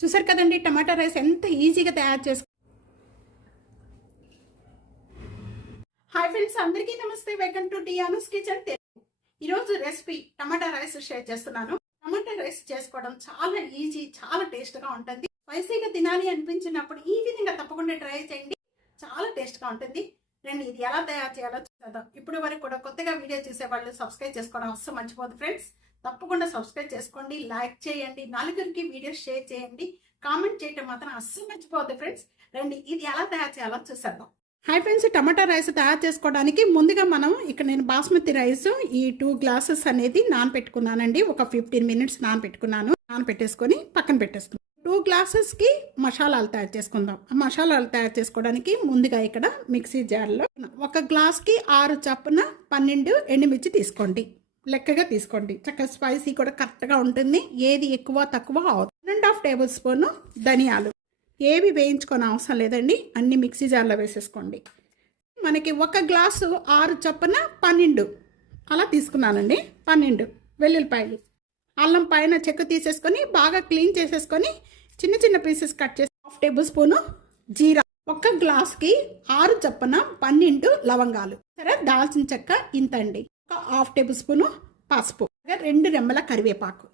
చూసారు కదండి టమాటా రైస్ ఎంత ఈజీగా తయారు చేసుకో హాయ్ ఫ్రెండ్స్ అందరికీ నమస్తే. వెల్కమ్ టు డియానస్ కిచెన్ ఈరోజు రెసిపీ టమాటా రైస్ షేర్ చేస్తున్నాను. టమాటా రైస్ చేసుకోవడం చాలా ఈజీ చాలా టేస్ట్గా ఉంటుంది. స్పైసీగా తినాలి అనిపించినప్పుడు ఈ విధంగా తప్పకుండా ట్రై చేయండి. చాలా టేస్ట్గా ఉంటుంది. రండి ఇది ఎలా తయారు చేయాలో చూద్దాం ఇప్పుడు వరకు కూడా కొత్తగా వీడియో చూసే వాళ్ళు సబ్స్క్రైబ్ చేసుకోవడం అస్సలు మర్చిపోదు ఫ్రెండ్స్ తప్పకుండా సబ్స్క్రైబ్ చేసుకోండి లైక్ చేయండి నలుగురికి వీడియో షేర్ చేయండి. కామెంట్ చేయటం మాత్రం అస్సలు మర్చిపోవద్దు ఫ్రెండ్స్. రండి ఇది ఎలా తయారు చేయాలో చూసేద్దాం. హై ఫ్రెండ్స్ టమాటా రైస్ తయారు చేసుకోవడానికి ముందుగా మనం ఇక్కడ నేను బాస్మతి రైస్ ఈ టూ గ్లాసెస్ అనేది నానపెట్టుకున్నానండి. ఒక ఫిఫ్టీన్ మినిట్స్ నానపెట్టుకున్నాను. నానపెట్టేసుకొని పక్కన పెట్టేసుకున్నాను. టూ గ్లాసెస్కి మసాలాలు తయారు చేసుకుందాం. మసాలాలు తయారు చేసుకోవడానికి ముందుగా ఇక్కడ మిక్సీ జార్లో ఒక గ్లాస్కి ఆరు చప్పున పన్నెండు ఎండుమిర్చి తీసుకోండి. లెక్కగా తీసుకోండి. చక్కగా స్పైసీ కూడా కరెక్ట్గా ఉంటుంది. ఏది ఎక్కువ తక్కువ అవుతుంది one and half tablespoon ధనియాలు. ఏవి వేయించుకొని అవసరం లేదండి. అన్ని మిక్సీ జార్లో వేసేసుకోండి. మనకి ఒక గ్లాసు ఆరు చొప్పున పన్నెండు. అలా తీసుకున్నానండి. పన్నెండు వెల్లుల్లిపాయలు. అల్లం పైన చెక్కు తీసేసుకొని బాగా క్లీన్ చేసేసుకొని చిన్న చిన్న పీసెస్ కట్ చేసి హాఫ్ టేబుల్ స్పూను జీరా. ఒక గ్లాస్కి ఆరు చొప్పున పన్నెండు లవంగాలు. సరే దాల్చిన చెక్క ఇంత అండి హాఫ్ టేబుల్ స్పూను పసుపు. రెండు రెమ్మల కరివేపాకు.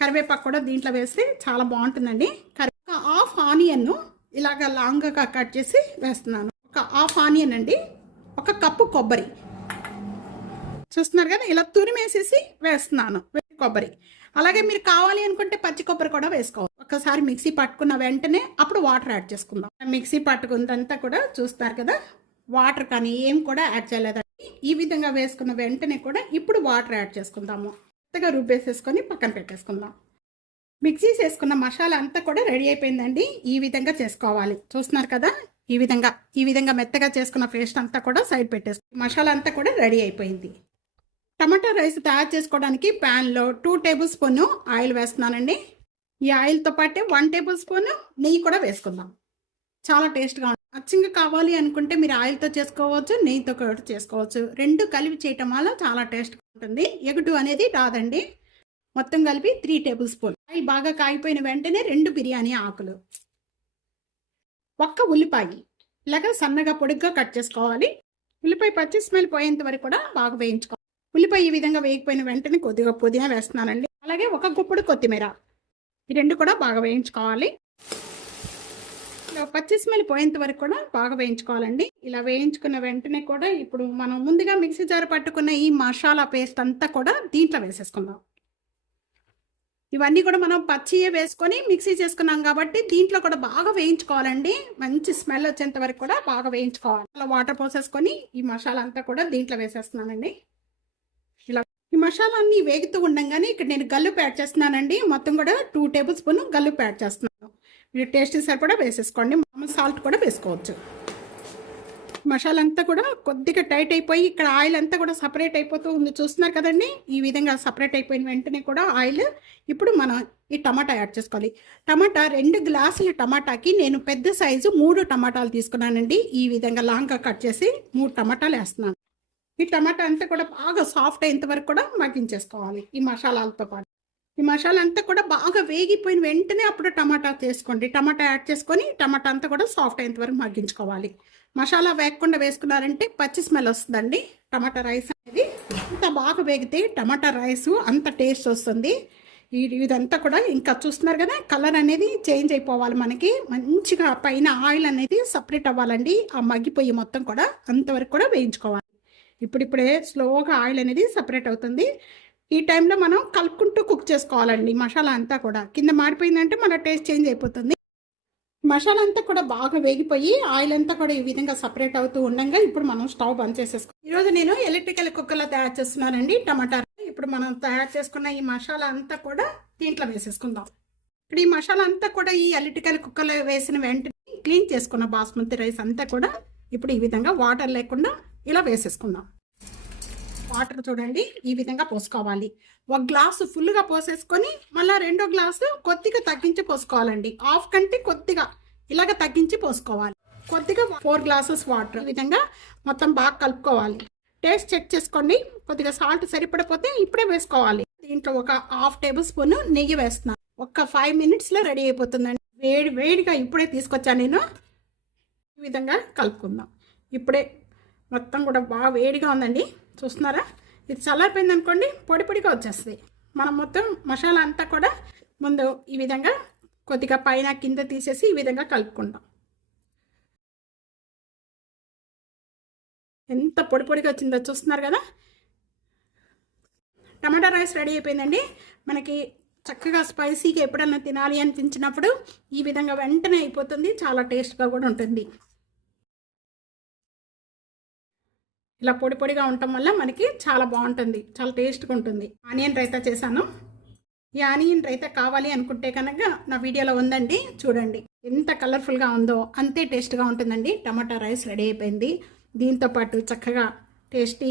కరివేపాకు కూడా దీంట్లో వేస్తే చాలా బాగుంటుందండి. కరి ఒక హాఫ్ ఆనియన్ ఇలాగ లాంగ్గా కట్ చేసి వేస్తున్నాను. ఒక హాఫ్ ఆనియన్ అండి. ఒక కప్పు కొబ్బరి. చూస్తున్నారు కదా ఇలా తురిమేసేసి వేస్తున్నాను కొబ్బరి. అలాగే మీరు కావాలి అనుకుంటే పచ్చి కొబ్బరి కూడా వేసుకోవాలి ఒకసారి మిక్సీ పట్టుకున్న వెంటనే అప్పుడు వాటర్ యాడ్ చేసుకుందాం. మిక్సీ పట్టుకున్నదంతా కూడా చూస్తారు కదా వాటర్ కానీ ఏం కూడా యాడ్ చేయలేదు. ఈ విధంగా వేసుకున్న వెంటనే కూడా ఇప్పుడు వాటర్ యాడ్ చేసుకుందాము. కొత్తగా రుబ్బేసేసుకొని పక్కన పెట్టేసుకుందాం. మిక్సీ చేసుకున్న మసాలా అంతా కూడా రెడీ అయిపోయిందండి. ఈ విధంగా చేసుకోవాలి. చూస్తున్నారు కదా? ఈ విధంగా ఈ విధంగా మెత్తగా చేసుకున్న పేస్ట్ అంతా కూడా సైడ్ పెట్టేసి మసాలా అంతా కూడా రెడీ అయిపోయింది. టమాటా రైస్ తయారు చేసుకోవడానికి ప్యాన్లో టూ టేబుల్ స్పూన్ ఆయిల్ వేస్తున్నానండి. ఈ ఆయిల్తో పాటే వన్ టేబుల్ స్పూన్ నెయ్యి కూడా వేసుకుందాం. చాలా టేస్ట్గా ఉంటుంది అచ్చంగా కావాలి అనుకుంటే మీరు ఆయిల్తో చేసుకోవచ్చు నెయ్యితో కూడా చేసుకోవచ్చు. రెండు కలిపి చేయటం వల్ల చాలా టేస్ట్గా ఉంటుంది. ఎగుటు అనేది రాదండి. మొత్తం కలిపి త్రీ టేబుల్ స్పూన్. ఆయిల్ బాగా కాగిపోయిన వెంటనే రెండు బిర్యానీ ఆకులు. ఒక్క ఉల్లిపాయ. ఇలాగ సన్నగా పొడిగ్గా కట్ చేసుకోవాలి. ఉల్లిపాయ పచ్చి స్మెల్ పోయేంత వరకు కూడా బాగా వేయించుకోవాలి. ఉల్లిపాయ ఈ విధంగా వేయకపోయిన వెంటనే కొద్దిగా పుదీనా వేస్తున్నానండి. అలాగే ఒక గుప్పుడు కొత్తిమీర. ఈ రెండు కూడా బాగా వేయించుకోవాలి. ఇలా పచ్చి స్మెల్ పోయేంత వరకు కూడా బాగా వేయించుకోవాలండి. ఇలా వేయించుకున్న వెంటనే కూడా ఇప్పుడు మనం ముందుగా మిక్సీ జార్ పట్టుకున్న ఈ మసాలా పేస్ట్ అంతా కూడా దీంట్లో వేసేసుకుందాం. ఇవన్నీ కూడా మనం పచ్చియే వేసుకొని మిక్సీ చేసుకున్నాం కాబట్టి దీంట్లో కూడా బాగా వేయించుకోవాలండి. మంచి స్మెల్ వచ్చేంత వరకు కూడా బాగా వేయించుకోవాలి. అలా వాటర్ పోసేసుకొని ఈ మసాలా అంతా కూడా దీంట్లో వేసేస్తున్నానండి. ఇలా ఈ మసాలా అన్ని వేగుతూ ఉండగానే ఇక్కడ నేను గల్లుపు యాడ్ చేస్తున్నానండి. మొత్తం కూడా టూ టేబుల్ స్పూన్ గల్లుపు యాడ్ చేస్తున్నాను. మీరు టేస్ట్ సరిపడా వేసేసుకోండి. సాల్ట్ కూడా వేసుకోవచ్చు. మసాలా అంతా కూడా కొద్దిగా టైట్ అయిపోయి ఇక్కడ ఆయిల్ అంతా కూడా సపరేట్ అయిపోతూ ఉంది. చూస్తున్నారు కదండి? ఈ విధంగా సపరేట్ అయిపోయిన వెంటనే కూడా ఆయిల్ ఇప్పుడు మనం ఈ టమాటా యాడ్ చేసుకోవాలి. టమాటా రెండు గ్లాసుల టమాటాకి నేను పెద్ద సైజు మూడు టమాటాలు తీసుకున్నానండి. ఈ విధంగా లాంగ్గా కట్ చేసి మూడు టమాటాలు వేస్తున్నాను. ఈ టమాటా అంతా కూడా బాగా సాఫ్ట్ అయ్యేంత వరకు కూడా మగ్గించేసుకోవాలి ఈ మసాలాలతో పాటు. ఈ మసాలా అంతా కూడా బాగా వేగిపోయిన వెంటనే అప్పుడు టమాటా చేసుకోండి టమాటా యాడ్ చేసుకొని టమాటా అంతా కూడా సాఫ్ట్ అయ్యేంత వరకు మగ్గించుకోవాలి. మసాలా వేగకుండా వేసుకున్నారంటే పచ్చి స్మెల్ వస్తుందండి. టమాటా రైస్ అనేది అంత బాగా వేగితే టమాటా రైస్ అంత టేస్ట్ వస్తుంది. ఇదంతా కూడా ఇంకా చూస్తున్నారు కదా కలర్ అనేది చేంజ్ అయిపోవాలి మనకి. మంచిగా పైన ఆయిల్ అనేది సపరేట్ అవ్వాలండి. ఆ మగ్గిపోయి మొత్తం కూడా అంతవరకు కూడా వేయించుకోవాలి. ఇప్పుడిప్పుడే స్లోగా ఆయిల్ అనేది సపరేట్ అవుతుంది. ఈ టైంలో మనం కలుపుకుంటూ కుక్ చేసుకోవాలండి మసాలా అంతా కూడా. కింద మాడిపోయిందంటే మన టేస్ట్ చేంజ్ అయిపోతుంది. మసాలా అంతా కూడా బాగా వేగిపోయి ఆయిల్ అంతా కూడా ఈ విధంగా సపరేట్ అవుతూ ఉండగా ఇప్పుడు మనం స్టవ్ బంద్ చేసేసుకో. ఈరోజు నేను ఎలక్ట్రికల్ కుక్కర్లో తయారు చేస్తున్నానండి టమాటా ఇప్పుడు మనం తయారు చేసుకున్న ఈ మసాలా అంతా కూడా దీంట్లో వేసేసుకుందాం. ఇప్పుడు ఈ మసాలా అంతా కూడా ఈ ఎలక్ట్రికల్ కుక్కర్లో వేసిన వెంటనే క్లీన్ చేసుకున్న బాస్మతి రైస్ అంతా కూడా ఇప్పుడు ఈ విధంగా వాటర్ లేకుండా ఇలా వేసేసుకుందాం. వాటర్ చూడండి ఈ విధంగా పోసుకోవాలి. ఒక గ్లాసు ఫుల్గా పోసేసుకొని మళ్ళీ రెండో గ్లాసు కొద్దిగా తగ్గించి పోసుకోవాలండి. హాఫ్ కంటే కొద్దిగా ఇలాగ తగ్గించి పోసుకోవాలి. కొద్దిగా ఫోర్ గ్లాసెస్ వాటర్ ఈ విధంగా మొత్తం బాగా కలుపుకోవాలి. టేస్ట్ చెక్ చేసుకోండి. కొద్దిగా సాల్ట్ సరిపడిపోతే ఇప్పుడే వేసుకోవాలి. దీంట్లో ఒక హాఫ్ టేబుల్ స్పూన్ నెయ్యి వేస్తున్నాను ఒక ఫైవ్ మినిట్స్లో రెడీ అయిపోతుందండి. వేడి వేడిగా ఇప్పుడే తీసుకొచ్చాను నేను. ఈ విధంగా కలుపుకుందాం. ఇప్పుడే మొత్తం కూడా బాగా వేడిగా ఉందండి. చూస్తున్నారా? ఇది చల్లారిపోయింది అనుకోండి పొడి పొడిగా వచ్చేస్తుంది. మనం మొత్తం మసాలా అంతా కూడా ముందు ఈ విధంగా కొద్దిగా పైన కింద తీసేసి ఈ విధంగా కలుపుకుంటాం. ఎంత పొడి పొడిగా వచ్చిందో చూస్తున్నారు కదా? టమాటా రైస్ రెడీ అయిపోయిందండి. మనకి చక్కగా స్పైసీగా ఎప్పుడన్నా తినాలి అనిపించినప్పుడు ఈ విధంగా వెంటనే అయిపోతుంది. చాలా టేస్ట్గా కూడా ఉంటుంది. ఇలా పొడి పొడిగా ఉండటం వల్ల మనకి చాలా బాగుంటుంది చాలా టేస్ట్గా ఉంటుంది. ఆనియన్ రైతా చేశాను. ఈ ఆనియన్ రైతా కావాలి అనుకుంటే కనుక నా వీడియోలో ఉందండి చూడండి. ఎంత కలర్ఫుల్గా ఉందో అంతే టేస్ట్గా ఉంటుందండి. టమాటా రైస్ రెడీ అయిపోయింది. దీంతో పాటు చక్కగా టేస్టీ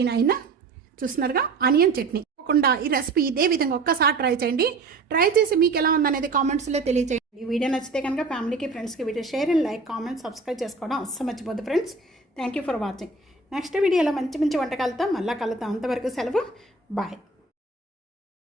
చూస్తున్నారుగా ఆనియన్ చట్నీ. తప్పకుండా ఈ రెసిపీ ఇదే విధంగా ఒక్కసారి ట్రై చేయండి. ట్రై చేసి మీకు ఎలా ఉందనేది కామెంట్స్లో తెలియజేయండి వీడియో నచ్చితే కనుక ఫ్యామిలీకి ఫ్రెండ్స్కి video share and like comment subscribe చేసుకోవడం అస్సలు మర్చిపోద్దు friends. Thank you for watching. Next వీడియోలో మంచి మంచి వంటకాలతో మళ్ళీ కలుద్దాం. అంతవరకు సెలవు. బాయ్.